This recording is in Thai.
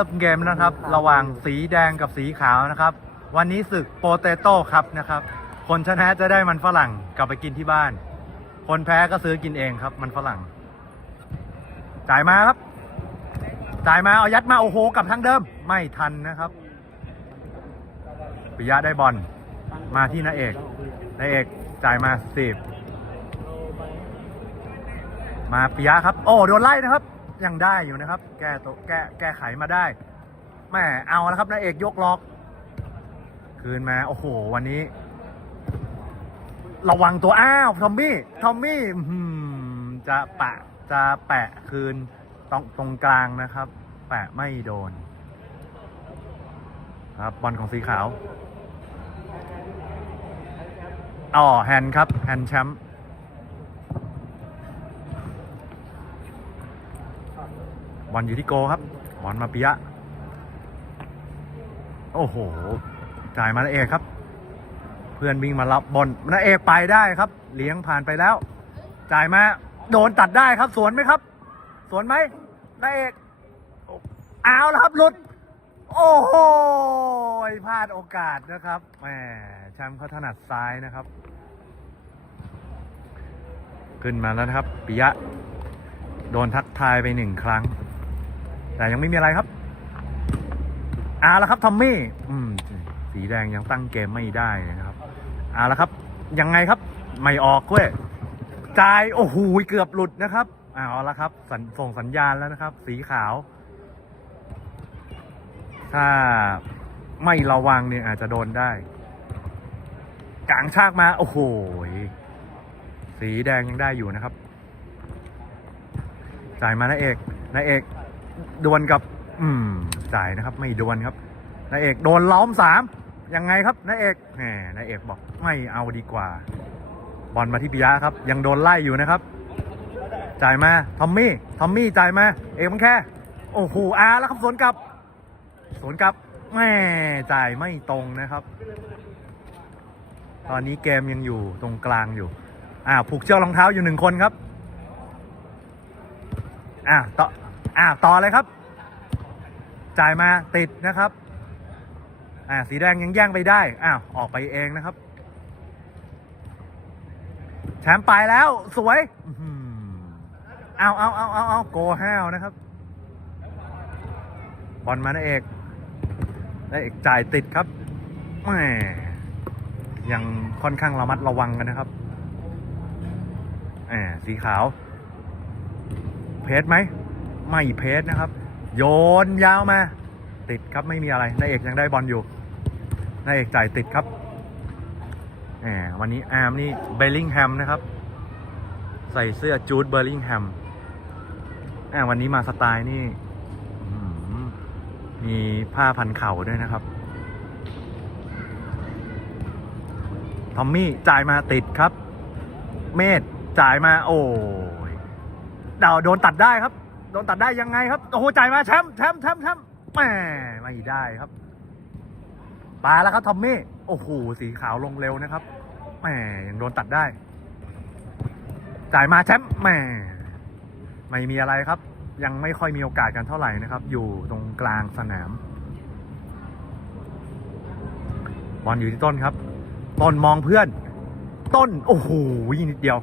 ริ่มเกมนะครับ ระหว่างสีแดงกับสีขาวนะครับ วันนี้ศึกโปเตโต้ครับนะครับ คนชนะจะได้มันฝรั่งกลับไปกินที่บ้าน คนแพ้ก็ซื้อกินเองครับ มันฝรั่ง จ่ายมาครับ จ่ายมาเอายัดมาโอ้โหกลับทางเดิม ไม่ทันนะครับปิยะได้บอลมาที่นาเอกนาเอกจ่ายมาสิบมาปิยะครับ โอ้โดนไล่นะครับ ยังได้อยู่นะครับ แก้ตัวแก้แก้ไขมาได้แม่เอาแล้วครับนาเอกยกล็อก คืนมาโอ้โห วันนี้ ระวังตัวอ้าวทอมมี่ทอมมี่จะปะจะแปะคืนตรงตรงกลางนะครับ แปะไม่โดน ครับบอลของสีขาวอ๋อแฮนด์ครับ แฮนด์แชมป์ บอลอยู่ที่โกครับบอลมาปิยะ โอ้โห จ่ายมานาเอกครับ เพื่อนวิ่งมารับบอลนาเอกไปได้ครับ เลี้ยงผ่านไปแล้ว จ่ายมาโดนตัดได้ครับ สวนไหมครับ สวนไหมนาเอกเอาแล้วครับหลุด โอ้โหพลาดโอกาสนะครับแหมแชมป์เขาถนัดซ้ายนะครับ ขึ้นมาแล้วนะครับปิยะ โดนทักทายไปหนึ่งครั้ง แต่ยังไม่มีอะไรครับเอาละครับทอมมี่อืมสีแดงยังตั้งเกมไม่ได้นะครับเอาละครับ ยังไงครับ ไม่ออกเว้ยจ่ายโอ้โหเกือบหลุดนะครับเอาละครับสส่งสัญญาณแล้วนะครับ สีขาว ถ้าไม่ระวังเนี่ยอาจจะโดนได้กลางชากมา โอ้โหสีแดงยังได้อยู่นะครับ จ่ายมานาเอกนาเอก ดวลกับ อืมจ่ายนะครับ ไม่ดวลครับนาเอกโดนล้อมสามยังไงครับนาเอกแหมนาเอกบอกไม่เอาดีกว่า บอลมาที่ปิยะครับ ยังโดนไล่อยู่นะครับ จ่ายมาทอมมี่ทอมมี่จ่ายมา เอกมันแค่ โอ้โหอาแล้วครับสวนกลับสวนกลับแม่จ่ายไม่ตรงนะครับ ตอนนี้เกมยังอยู่ตรงกลางอยู่อ่าผูกเชือกรองเท้าอยู่หนึ่งคนครับอ่าต่อ อ่าต่อเลยครับ จ่ายมาติดนะครับ อ่าสีแดงยังแย่งไปได้อ้าวออกไปเองนะครับ แชมป์ไปแล้วสวยอื้อหือเอาเอาเอาเอาเอาโกห้าวนะครับ บอลมานะเอกนาเอกจ่ายติดครับแหมยังค่อนข้างระมัดระวังกันนะครับแหมสีขาว เพจไหม ไม่เพจนะครับ โยนยาวมา ติดครับไม่มีอะไรนายเอกยังได้บอลอยู่นายเอกจ่ายติดครับแหมวันนี้อาร์มนี่เบลลิงแฮมนะครับ ใส่เสื้อจูดเบลลิงแฮมแหมวันนี้มาสไตล์นี่มีผ้าพันเข่าด้วยนะครับ ทอมมี่จ่ายมาติดครับ เมธจ่ายมาโอ้ยเดาโดนตัดได้ครับ โดนตัดได้ยังไงครับโอ้โหจ่ายมาแชมป์แชมป์แชมป์แชมป์แหมไม่ได้ครับปาแล้วครับทอมมี่โอ้โหสีขาวลงเร็วนะครับแหมยังโดนตัดได้ จ่ายมาแชมป์แหมไม่มีอะไรครับ ยังไม่ค่อยมีโอกาสกันเท่าไหร่นะครับ อยู่ตรงกลางสนามบอลอยู่ที่ต้นครับ ต้นมองเพื่อน ต้น โอ้โหนิดเดียว